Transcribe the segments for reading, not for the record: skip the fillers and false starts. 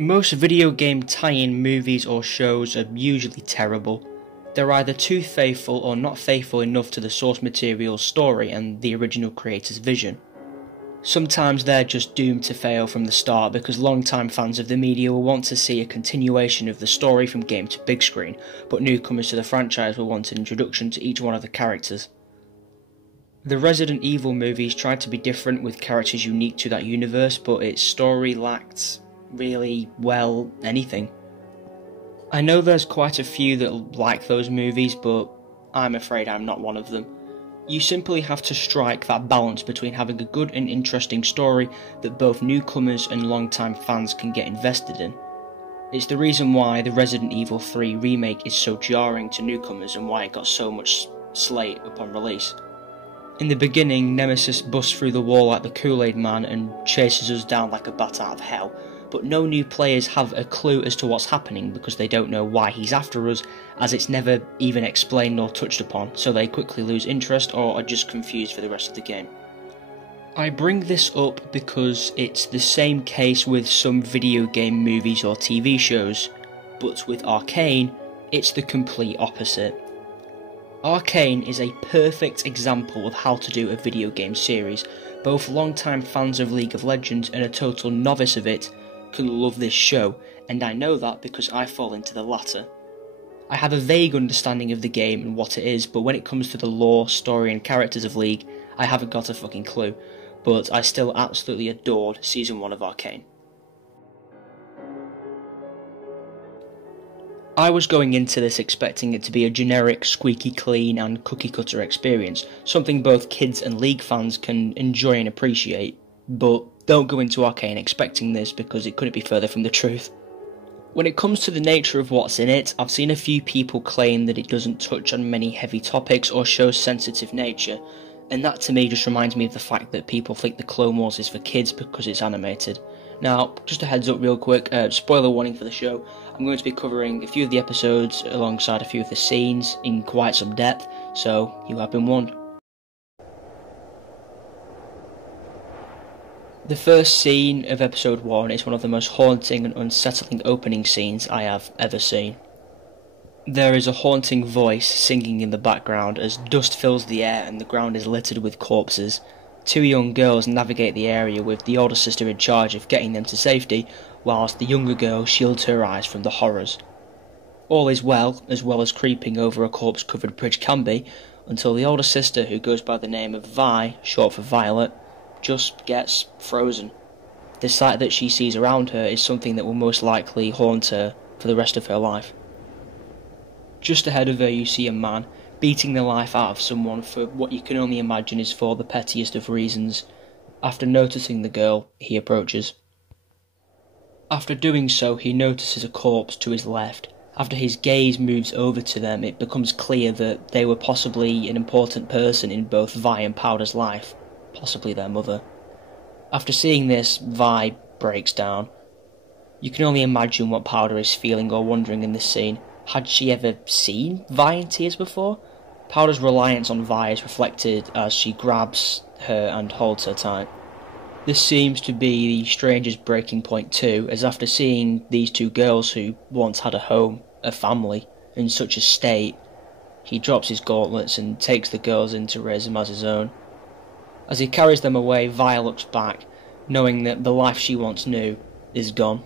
Most video game tie-in movies or shows are usually terrible. They're either too faithful or not faithful enough to the source material's story and the original creator's vision. Sometimes they're just doomed to fail from the start because long-time fans of the media will want to see a continuation of the story from game to big screen, but newcomers to the franchise will want an introduction to each one of the characters. The Resident Evil movies tried to be different with characters unique to that universe, but its story lacked really, well, anything. I know there's quite a few that like those movies, but I'm afraid I'm not one of them. You simply have to strike that balance between having a good and interesting story that both newcomers and long-time fans can get invested in. It's the reason why the Resident Evil 3 remake is so jarring to newcomers and why it got so much slate upon release. In the beginning, Nemesis busts through the wall like the Kool-Aid Man and chases us down like a bat out of hell, but no new players have a clue as to what's happening because they don't know why he's after us, as it's never even explained or touched upon, so they quickly lose interest or are just confused for the rest of the game. I bring this up because it's the same case with some video game movies or TV shows, but with Arcane, it's the complete opposite. Arcane is a perfect example of how to do a video game series. Both long-time fans of League of Legends and a total novice of it can love this show, and I know that because I fall into the latter. I have a vague understanding of the game and what it is, but when it comes to the lore, story and characters of League, I haven't got a fucking clue, but I still absolutely adored Season 1 of Arcane. I was going into this expecting it to be a generic, squeaky clean and cookie cutter experience, something both kids and League fans can enjoy and appreciate, but don't go into Arcane expecting this because it couldn't be further from the truth. When it comes to the nature of what's in it, I've seen a few people claim that it doesn't touch on many heavy topics or shows sensitive nature, and that to me just reminds me of the fact that people think the Clone Wars is for kids because it's animated. Now, just a heads up real quick, spoiler warning for the show, I'm going to be covering a few of the episodes alongside a few of the scenes in quite some depth, so you have been warned. The first scene of episode 1 is one of the most haunting and unsettling opening scenes I have ever seen. There is a haunting voice singing in the background as dust fills the air and the ground is littered with corpses. Two young girls navigate the area with the older sister in charge of getting them to safety, whilst the younger girl shields her eyes from the horrors. All is well as creeping over a corpse-covered bridge can be, until the older sister, who goes by the name of Vi, short for Violet, just gets frozen. The sight that she sees around her is something that will most likely haunt her for the rest of her life. Just ahead of her you see a man beating the life out of someone for what you can only imagine is for the pettiest of reasons. After noticing the girl, he approaches. After doing so, he notices a corpse to his left. After his gaze moves over to them, it becomes clear that they were possibly an important person in both Vi and Powder's life, possibly their mother. After seeing this, Vi breaks down. You can only imagine what Powder is feeling or wondering in this scene. Had she ever seen Vi in tears before? Powder's reliance on Vi is reflected as she grabs her and holds her tight. This seems to be the stranger's breaking point too, as after seeing these two girls who once had a home, a family, in such a state, he drops his gauntlets and takes the girls in to raise them as his own. As he carries them away, Vi looks back, knowing that the life she once knew is gone.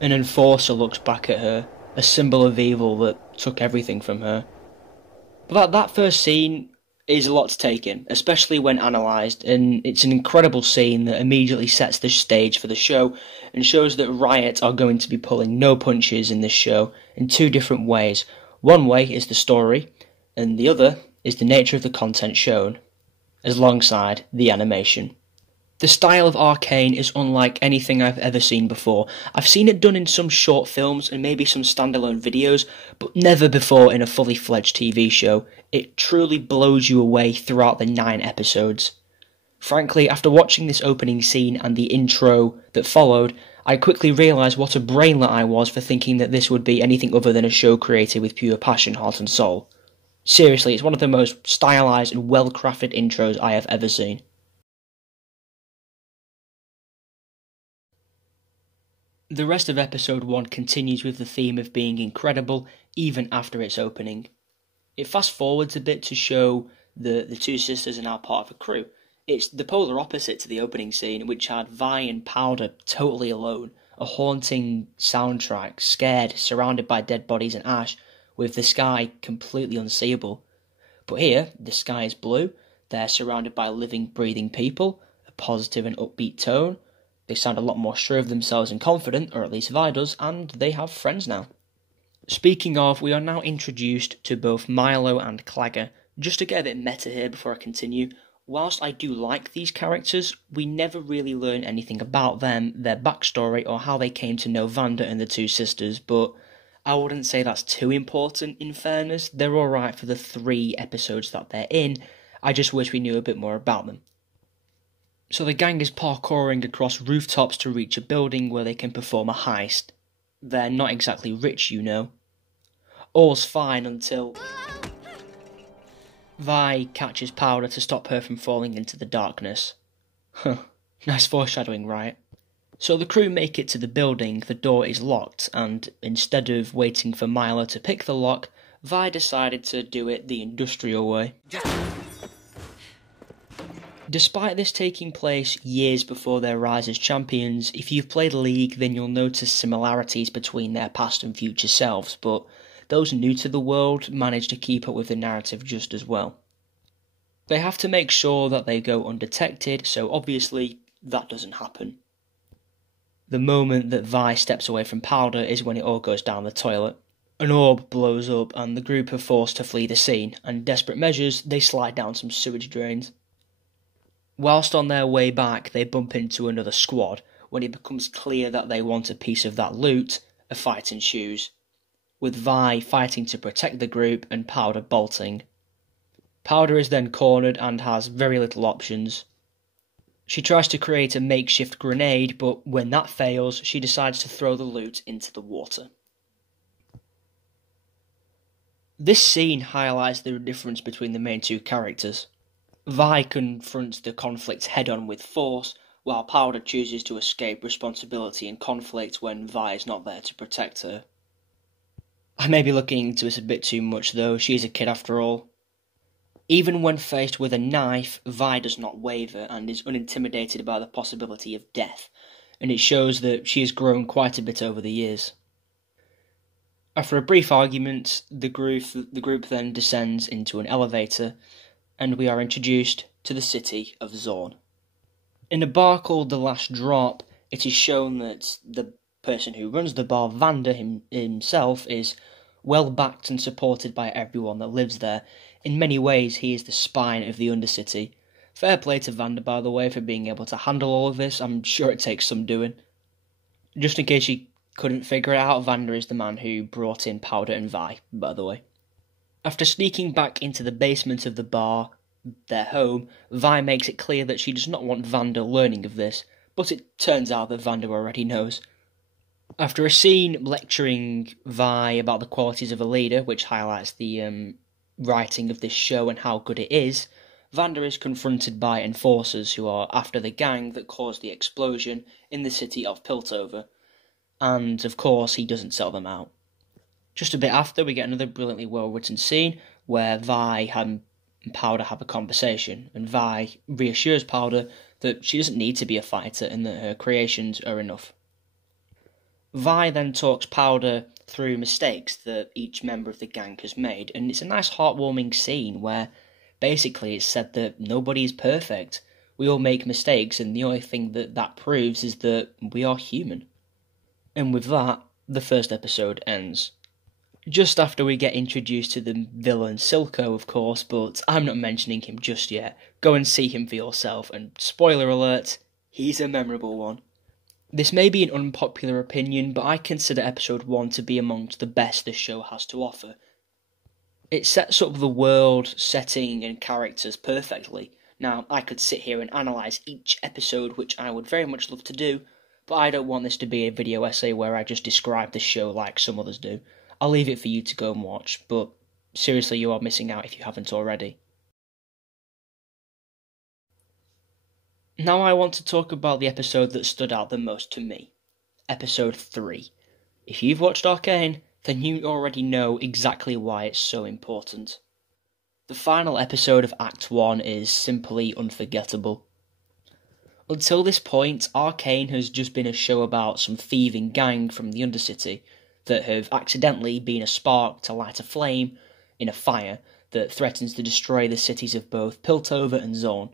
An enforcer looks back at her, a symbol of evil that took everything from her. But that first scene is a lot to take in, especially when analysed, and it's an incredible scene that immediately sets the stage for the show and shows that Riot are going to be pulling no punches in this show in two different ways. One way is the story, and the other is the nature of the content shown, alongside the animation. The style of Arcane is unlike anything I've ever seen before. I've seen it done in some short films and maybe some standalone videos, but never before in a fully fledged TV show. It truly blows you away throughout the 9 episodes. Frankly, after watching this opening scene and the intro that followed, I quickly realised what a brainlet I was for thinking that this would be anything other than a show created with pure passion, heart and soul. Seriously, it's one of the most stylised and well-crafted intros I have ever seen. The rest of episode 1 continues with the theme of being incredible even after its opening. It fast forwards a bit to show the two sisters are now part of a crew. It's the polar opposite to the opening scene, which had Vi and Powder totally alone, a haunting soundtrack, scared, surrounded by dead bodies and ash, with the sky completely unseeable. But here, the sky is blue, they're surrounded by living, breathing people, a positive and upbeat tone, they sound a lot more sure of themselves and confident, or at least Vi does, and they have friends now. Speaking of, we are now introduced to both Milo and Clagger. Just to get a bit meta here before I continue, whilst I do like these characters, we never really learn anything about them, their backstory, or how they came to know Vander and the two sisters, but I wouldn't say that's too important in fairness. They're alright for the 3 episodes that they're in, I just wish we knew a bit more about them. So the gang is parkouring across rooftops to reach a building where they can perform a heist. They're not exactly rich, you know. All's fine until Vi catches Powder to stop her from falling into the darkness. Nice foreshadowing, right? So the crew make it to the building, the door is locked, and instead of waiting for Milo to pick the lock, Vi decided to do it the industrial way. Despite this taking place years before their rise as champions, if you've played League then you'll notice similarities between their past and future selves, but those new to the world manage to keep up with the narrative just as well. They have to make sure that they go undetected, so obviously that doesn't happen. The moment that Vi steps away from Powder is when it all goes down the toilet. An orb blows up and the group are forced to flee the scene, and in desperate measures they slide down some sewage drains. Whilst on their way back, they bump into another squad. When it becomes clear that they want a piece of that loot, a fight ensues, with Vi fighting to protect the group and Powder bolting. Powder is then cornered and has very little options. She tries to create a makeshift grenade, but when that fails, she decides to throw the loot into the water. This scene highlights the difference between the main two characters. Vi confronts the conflict head-on with force, while Powder chooses to escape responsibility and conflict when Vi is not there to protect her. I may be looking into this a bit too much though, she's a kid after all. Even when faced with a knife, Vi does not waver and is unintimidated by the possibility of death, and it shows that she has grown quite a bit over the years. After a brief argument, the group then descends into an elevator, and we are introduced to the city of Zorn. In a bar called The Last Drop, it is shown that the person who runs the bar, Vander himself, is well backed and supported by everyone that lives there. In many ways, he is the spine of the Undercity. Fair play to Vander, by the way, for being able to handle all of this. I'm sure it takes some doing. Just in case you couldn't figure it out, Vander is the man who brought in Powder and Vi, by the way. After sneaking back into the basement of the bar, their home, Vi makes it clear that she does not want Vander learning of this, but it turns out that Vander already knows. After a scene lecturing Vi about the qualities of a leader, which highlights the writing of this show and how good it is, Vander is confronted by enforcers who are after the gang that caused the explosion in the city of Piltover, and of course he doesn't sell them out. Just a bit after, we get another brilliantly well-written scene where Vi and Powder have a conversation, and Vi reassures Powder that she doesn't need to be a fighter and that her creations are enough. Vi then talks Powder through mistakes that each member of the gang has made, and it's a nice heartwarming scene where basically it's said that nobody is perfect. We all make mistakes, and the only thing that proves is that we are human. And with that, the first episode ends. Just after we get introduced to the villain Silco, of course, but I'm not mentioning him just yet. Go and see him for yourself, and spoiler alert, he's a memorable one. This may be an unpopular opinion, but I consider episode 1 to be amongst the best this show has to offer. It sets up the world, setting, and characters perfectly. Now, I could sit here and analyse each episode, which I would very much love to do, but I don't want this to be a video essay where I just describe the show like some others do. I'll leave it for you to go and watch, but seriously, you are missing out if you haven't already. Now I want to talk about the episode that stood out the most to me. Episode 3. If you've watched Arcane, then you already know exactly why it's so important. The final episode of Act 1 is simply unforgettable. Until this point, Arcane has just been a show about some thieving gang from the Undercity that have accidentally been a spark to light a flame in a fire that threatens to destroy the cities of both Piltover and Zorn.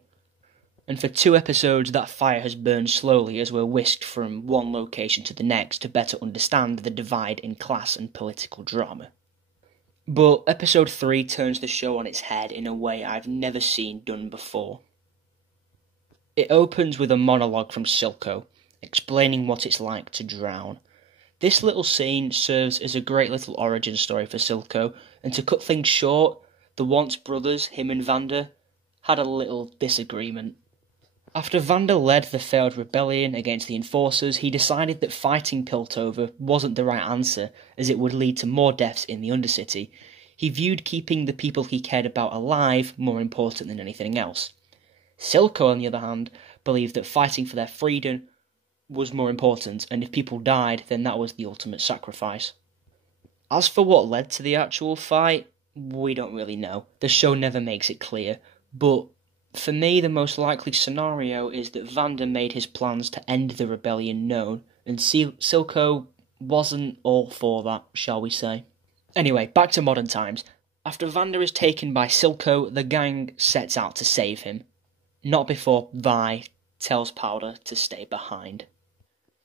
And for 2 episodes that fire has burned slowly as we're whisked from one location to the next to better understand the divide in class and political drama. But episode 3 turns the show on its head in a way I've never seen done before. It opens with a monologue from Silco, explaining what it's like to drown. This little scene serves as a great little origin story for Silco, and to cut things short, the once brothers, him and Vander, had a little disagreement. After Vander led the failed rebellion against the Enforcers, he decided that fighting Piltover wasn't the right answer, as it would lead to more deaths in the Undercity. He viewed keeping the people he cared about alive more important than anything else. Silco, on the other hand, believed that fighting for their freedom was more important, and if people died, then that was the ultimate sacrifice. As for what led to the actual fight, we don't really know. The show never makes it clear, but for me the most likely scenario is that Vander made his plans to end the rebellion known, and Silco wasn't all for that, shall we say. Anyway, back to modern times. After Vander is taken by Silco, the gang sets out to save him. Not before Vi tells Powder to stay behind.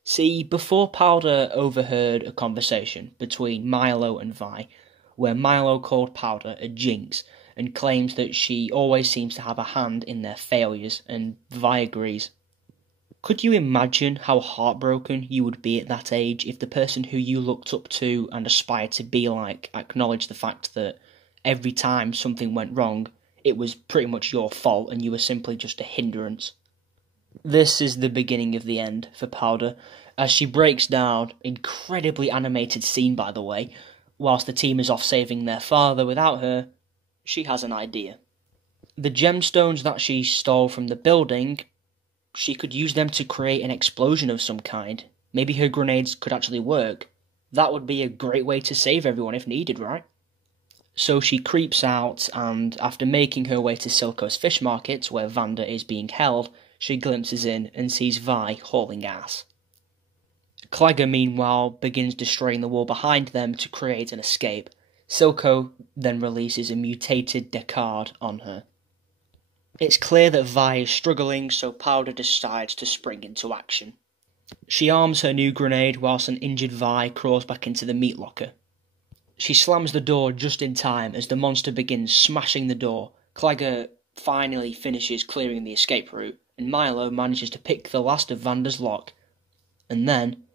See, before Powder overheard a conversation between Milo and Vi, where Milo called Powder a jinx, and claims that she always seems to have a hand in their failures, and Vi agrees. Could you imagine how heartbroken you would be at that age if the person who you looked up to and aspired to be like acknowledged the fact that every time something went wrong, it was pretty much your fault and you were simply just a hindrance? This is the beginning of the end for Powder, as she breaks down, incredibly animated scene by the way, whilst the team is off saving their father without her, she has an idea. The gemstones that she stole from the building, she could use them to create an explosion of some kind. Maybe her grenades could actually work. That would be a great way to save everyone if needed, right? So she creeps out, and after making her way to Silco's fish market, where Vander is being held, she glimpses in and sees Vi hauling ass. Clagger, meanwhile, begins destroying the wall behind them to create an escape. Silco then releases a mutated Descartes on her. It's clear that Vi is struggling, so Powder decides to spring into action. She arms her new grenade whilst an injured Vi crawls back into the meat locker. She slams the door just in time as the monster begins smashing the door. Clagger finally finishes clearing the escape route, and Milo manages to pick the last of Vander's lock. And then,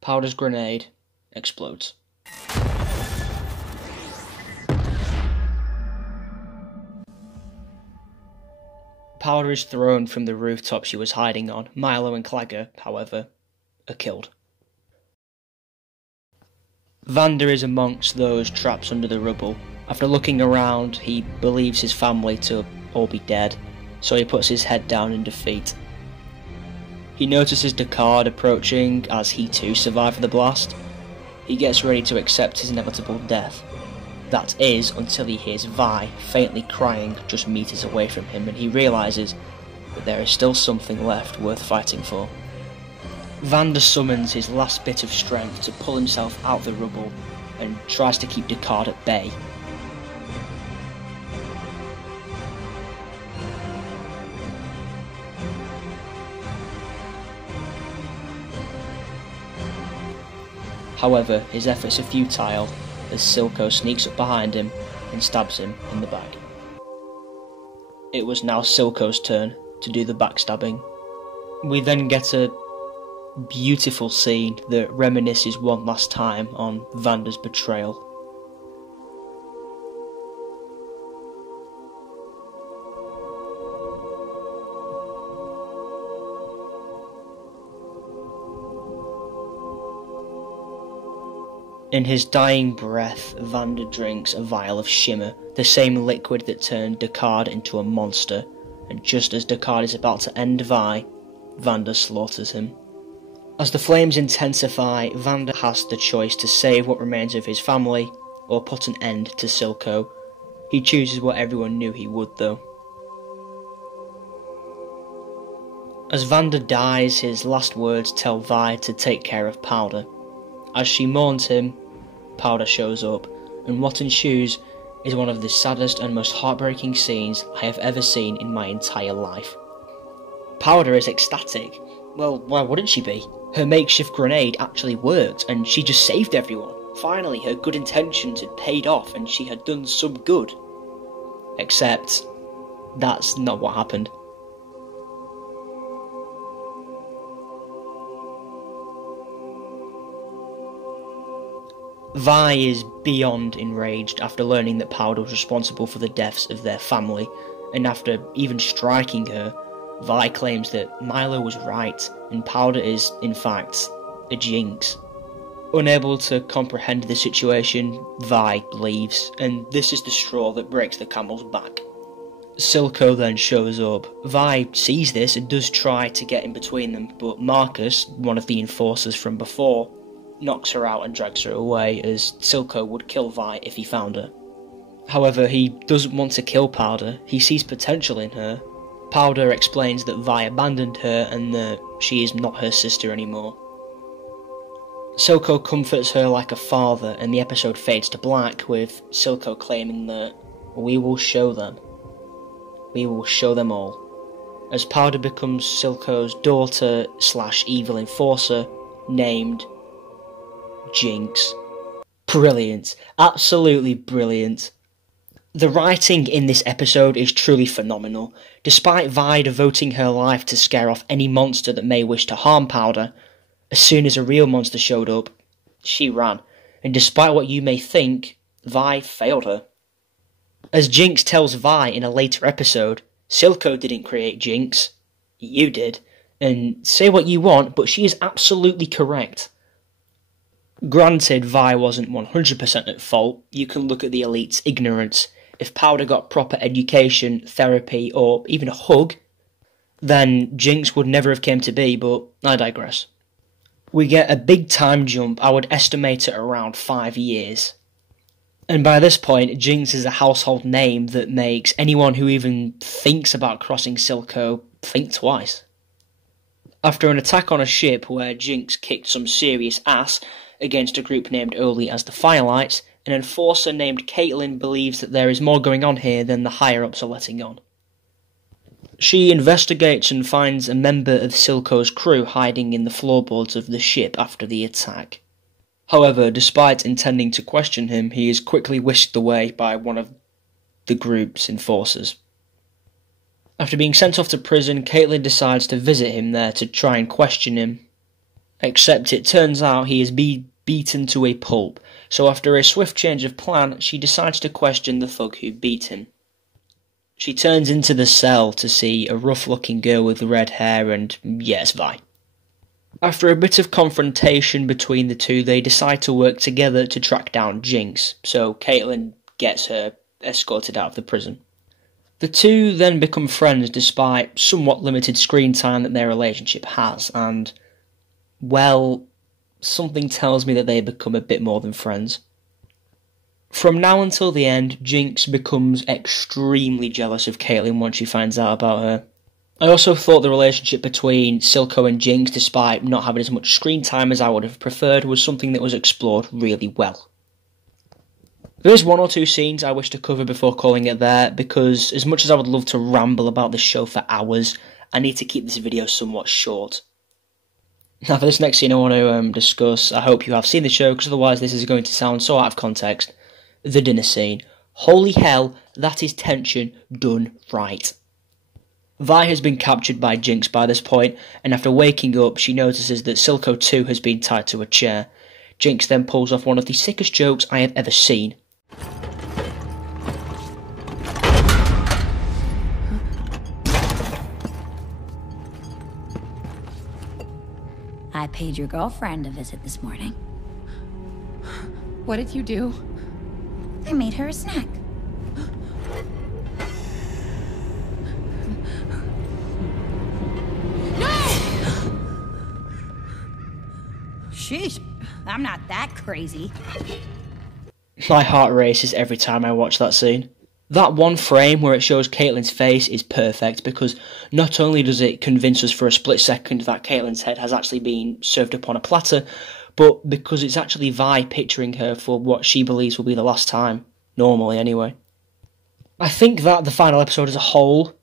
Powder's grenade explodes. Powder is thrown from the rooftop she was hiding on. Milo and Clagger, however, are killed. Vander is amongst those trapped under the rubble. After looking around, he believes his family to all be dead, so he puts his head down in defeat. He notices Descartes approaching as he too survived the blast. He gets ready to accept his inevitable death. That is, until he hears Vi faintly crying just meters away from him, and he realises that there is still something left worth fighting for. Vander summons his last bit of strength to pull himself out the rubble and tries to keep Descartes at bay. However, his efforts are futile as Silco sneaks up behind him and stabs him in the back. It was now Silco's turn to do the backstabbing. We then get a beautiful scene that reminisces one last time on Vander's betrayal. In his dying breath, Vander drinks a vial of shimmer, the same liquid that turned Descartes into a monster, and just as Descartes is about to end Vi, Vander slaughters him. As the flames intensify, Vander has the choice to save what remains of his family, or put an end to Silco. He chooses what everyone knew he would though. As Vander dies, his last words tell Vi to take care of Powder. As she mourns him, Powder shows up, and what ensues is one of the saddest and most heartbreaking scenes I have ever seen in my entire life. Powder is ecstatic. Well, why wouldn't she be? Her makeshift grenade actually worked, and she just saved everyone. Finally, her good intentions had paid off, and she had done some good. Except, that's not what happened. Vi is beyond enraged after learning that Powder was responsible for the deaths of their family, and after even striking her, Vi claims that Milo was right, and Powder is, in fact, a jinx. Unable to comprehend the situation, Vi leaves, and this is the straw that breaks the camel's back. Silco then shows up. Vi sees this and does try to get in between them, but Marcus, one of the enforcers from before, knocks her out and drags her away, as Silco would kill Vi if he found her. However, he doesn't want to kill Powder. He sees potential in her. Powder explains that Vi abandoned her and that she is not her sister anymore. Silco comforts her like a father, and the episode fades to black with Silco claiming that we will show them. We will show them all. As Powder becomes Silco's daughter / evil enforcer, named Jinx. Brilliant. Absolutely brilliant. The writing in this episode is truly phenomenal. Despite Vi devoting her life to scare off any monster that may wish to harm Powder, as soon as a real monster showed up, she ran. And despite what you may think, Vi failed her. As Jinx tells Vi in a later episode, Silco didn't create Jinx. You did. And say what you want, but she is absolutely correct. Granted, Vi wasn't 100% at fault. You can look at the elite's ignorance. If Powder got proper education, therapy, or even a hug, then Jinx would never have came to be, but I digress. We get a big time jump. I would estimate it around 5 years. And by this point, Jinx is a household name that makes anyone who even thinks about crossing Silco think twice. After an attack on a ship where Jinx kicked some serious ass against a group named only as the Firelights, an enforcer named Caitlin believes that there is more going on here than the higher-ups are letting on. She investigates and finds a member of Silco's crew hiding in the floorboards of the ship after the attack. However, despite intending to question him, he is quickly whisked away by one of the group's enforcers. After being sent off to prison, Caitlin decides to visit him there to try and question him. Except it turns out he is beaten to a pulp, so after a swift change of plan, she decides to question the thug who beat him. She turns into the cell to see a rough-looking girl with red hair and, yes, Vi. After a bit of confrontation between the two, they decide to work together to track down Jinx, so Caitlin gets her escorted out of the prison. The two then become friends despite somewhat limited screen time that their relationship has, and, well, something tells me that they become a bit more than friends. From now until the end, Jinx becomes extremely jealous of Caitlin once she finds out about her. I also thought the relationship between Silco and Jinx, despite not having as much screen time as I would have preferred, was something that was explored really well. There is one or two scenes I wish to cover before calling it there, because as much as I would love to ramble about this show for hours, I need to keep this video somewhat short. Now for this next scene I want to discuss, I hope you have seen the show, because otherwise this is going to sound so out of context. The dinner scene. Holy hell, that is tension done right. Vi has been captured by Jinx by this point, and after waking up she notices that Silco too has been tied to a chair. Jinx then pulls off one of the sickest jokes I have ever seen. I paid your girlfriend a visit this morning. What did you do? I made her a snack. sheesh. I'm not that crazy. My heart races every time I watch that scene. That one frame where it shows Caitlyn's face is perfect because not only does it convince us for a split second that Caitlyn's head has actually been served up on a platter, but because it's actually Vi picturing her for what she believes will be the last time. Normally, anyway. I think that the final episode as a whole,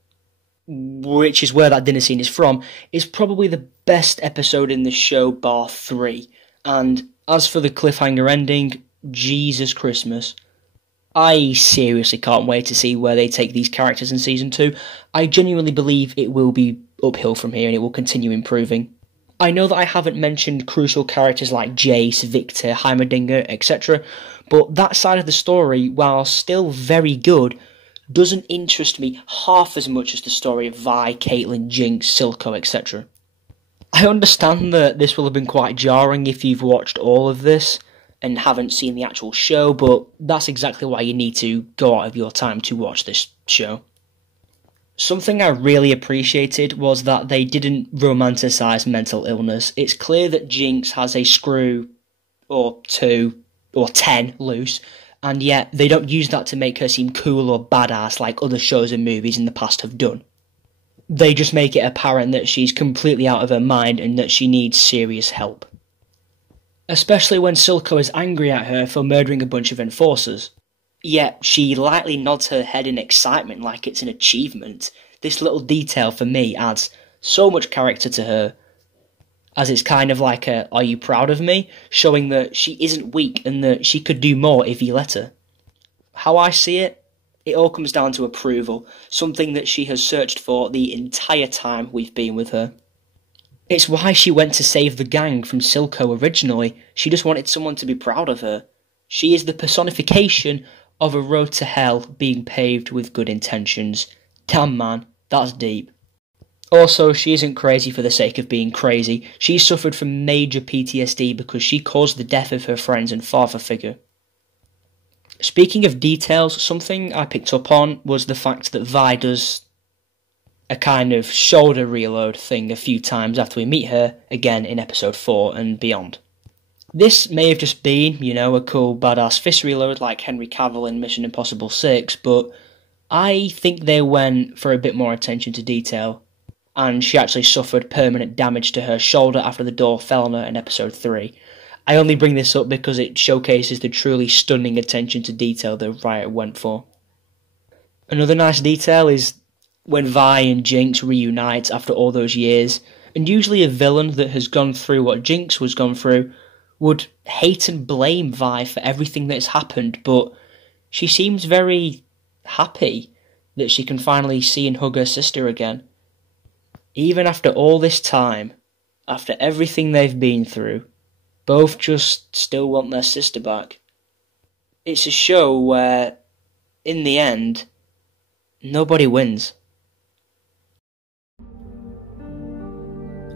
which is where that dinner scene is from, is probably the best episode in the show bar 3. And as for the cliffhanger ending, Jesus Christmas. I seriously can't wait to see where they take these characters in Season 2. I genuinely believe it will be uphill from here and it will continue improving. I know that I haven't mentioned crucial characters like Jace, Victor, Heimerdinger, etc., but that side of the story, while still very good, doesn't interest me half as much as the story of Vi, Caitlyn, Jinx, Silco, etc. I understand that this will have been quite jarring if you've watched all of this and haven't seen the actual show, but that's exactly why you need to go out of your time to watch this show. Something I really appreciated was that they didn't romanticise mental illness. It's clear that Jinx has a screw, or 2, or 10 loose, and yet they don't use that to make her seem cool or badass like other shows and movies in the past have done. They just make it apparent that she's completely out of her mind and that she needs serious help. Especially when Silco is angry at her for murdering a bunch of enforcers. Yet she lightly nods her head in excitement like it's an achievement. This little detail for me adds so much character to her, as it's kind of like a "are you proud of me?" showing that she isn't weak and that she could do more if you let her. How I see it, it all comes down to approval, something that she has searched for the entire time we've been with her. It's why she went to save the gang from Silco originally. She just wanted someone to be proud of her. She is the personification of a road to hell being paved with good intentions. Damn man, that's deep. Also, she isn't crazy for the sake of being crazy. She suffered from major PTSD because she caused the death of her friends and father figure. Speaking of details, something I picked up on was the fact that Vi does a kind of shoulder reload thing a few times after we meet her again in episode 4 and beyond. This may have just been, a cool badass fist reload like Henry Cavill in Mission Impossible 6, but I think they went for a bit more attention to detail, and she actually suffered permanent damage to her shoulder after the door fell on her in episode 3. I only bring this up because it showcases the truly stunning attention to detail that Riot went for. Another nice detail is when Vi and Jinx reunite after all those years, and usually a villain that has gone through what Jinx was gone through would hate and blame Vi for everything that has happened, but she seems very happy that she can finally see and hug her sister again. Even after all this time, after everything they've been through, both just still want their sister back. It's a show where, in the end, nobody wins.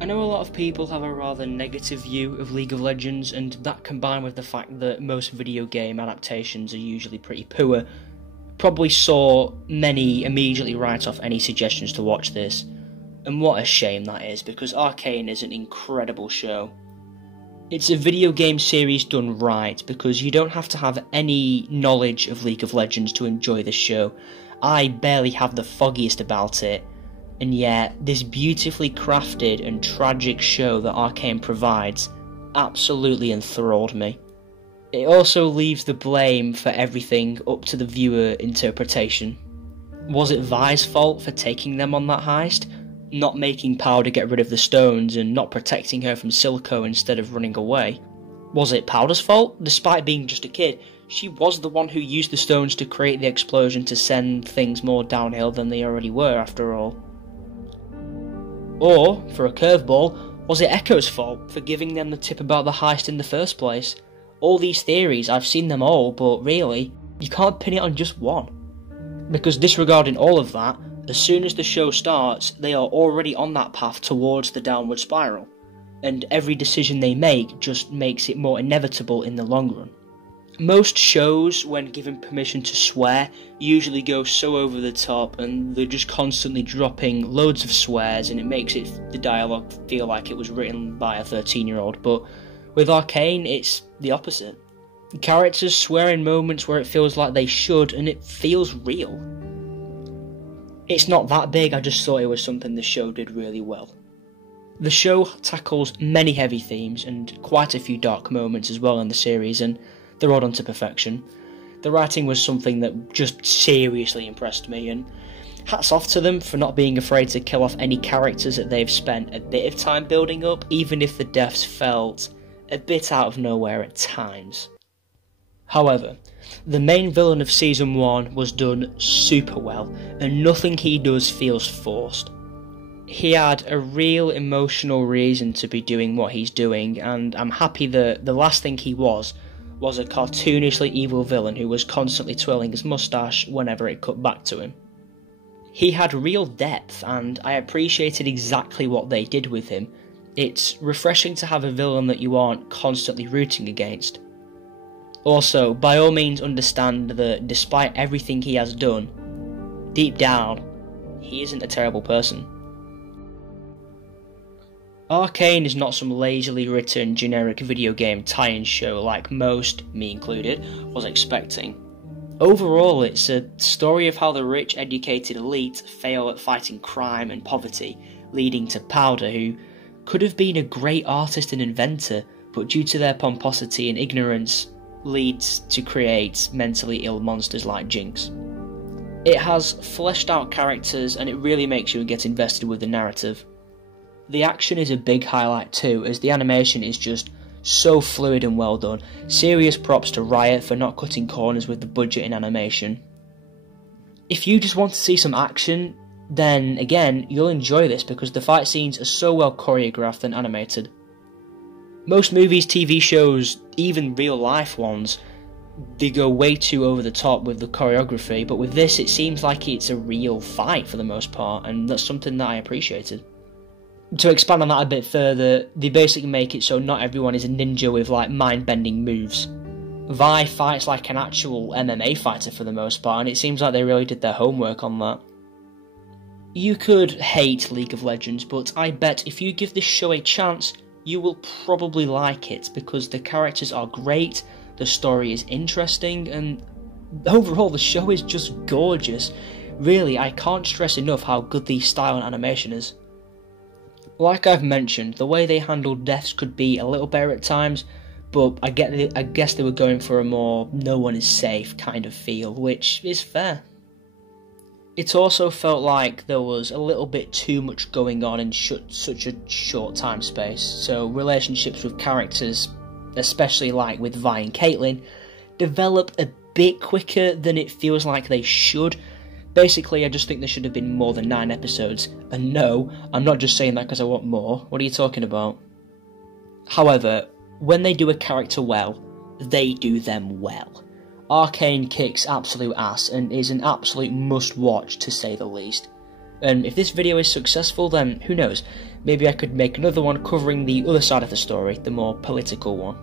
I know a lot of people have a rather negative view of League of Legends, and that combined with the fact that most video game adaptations are usually pretty poor, probably saw many immediately write off any suggestions to watch this. And what a shame that is, because Arcane is an incredible show. It's a video game series done right, because you don't have to have any knowledge of League of Legends to enjoy this show. I barely have the foggiest about it, and yet this beautifully crafted and tragic show that Arcane provides absolutely enthralled me. It also leaves the blame for everything up to the viewer interpretation. Was it Vi's fault for taking them on that heist? Not making Powder get rid of the stones and not protecting her from Silco instead of running away? Was it Powder's fault? Despite being just a kid, she was the one who used the stones to create the explosion to send things more downhill than they already were, after all. Or, for a curveball, was it Echo's fault for giving them the tip about the heist in the first place? All these theories, I've seen them all, but really, you can't pin it on just one. Because disregarding all of that, as soon as the show starts, they are already on that path towards the downward spiral, and every decision they make just makes it more inevitable in the long run. Most shows, when given permission to swear, usually go so over the top and they're just constantly dropping loads of swears and it makes the dialogue feel like it was written by a 13-year-old, but With Arcane, it's the opposite. Characters swear in moments where it feels like they should, and it feels real. It's not that big, I just thought it was something the show did really well. The show tackles many heavy themes and quite a few dark moments as well in the series, and they're all done to perfection. The writing was something that just seriously impressed me, and hats off to them for not being afraid to kill off any characters that they've spent a bit of time building up, even if the deaths felt a bit out of nowhere at times. However, the main villain of Season 1 was done super well, and nothing he does feels forced. He had a real emotional reason to be doing what he's doing, and I'm happy that the last thing he was a cartoonishly evil villain who was constantly twirling his moustache whenever it cut back to him. He had real depth, and I appreciated exactly what they did with him. It's refreshing to have a villain that you aren't constantly rooting against. Also, by all means understand that despite everything he has done, deep down, he isn't a terrible person. Arcane is not some lazily written generic video game tie-in show like most, me included, was expecting. Overall, it's a story of how the rich, educated elite fail at fighting crime and poverty, leading to Powder, who could have been a great artist and inventor, but due to their pomposity and ignorance, leads to create mentally ill monsters like Jinx. It has fleshed out characters, and it really makes you get invested with the narrative. The action is a big highlight too, as the animation is just so fluid and well done. Serious props to Riot for not cutting corners with the budget in animation. If you just want to see some action, then again, you'll enjoy this because the fight scenes are so well choreographed and animated. Most movies, TV shows, even real life ones, they go way too over the top with the choreography, but with this it seems like it's a real fight for the most part, and that's something that I appreciated. To expand on that a bit further, they basically make it so not everyone is a ninja with like mind-bending moves. Vi fights like an actual MMA fighter for the most part, and it seems like they really did their homework on that. You could hate League of Legends, but I bet if you give this show a chance, you will probably like it, because the characters are great, the story is interesting, and overall the show is just gorgeous. Really, I can't stress enough how good the style and animation is. Like I've mentioned, the way they handled deaths could be a little better at times, but I guess they were going for a more no one is safe kind of feel, which is fair. It also felt like there was a little bit too much going on in such a short time space, so relationships with characters, especially like with Vi and Caitlyn, develop a bit quicker than it feels like they should. Basically, I just think there should have been more than 9 episodes, and no, I'm not just saying that because I want more. What are you talking about? However, when they do a character well, they do them well. Arcane kicks absolute ass and is an absolute must-watch to say the least. And if this video is successful, then who knows, maybe I could make another one covering the other side of the story, the more political one.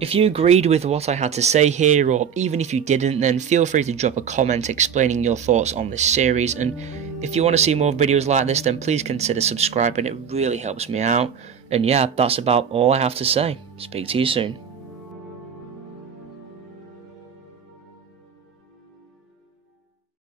If you agreed with what I had to say here, or even if you didn't, then feel free to drop a comment explaining your thoughts on this series, and if you want to see more videos like this, then please consider subscribing, it really helps me out. And yeah, that's about all I have to say. Speak to you soon.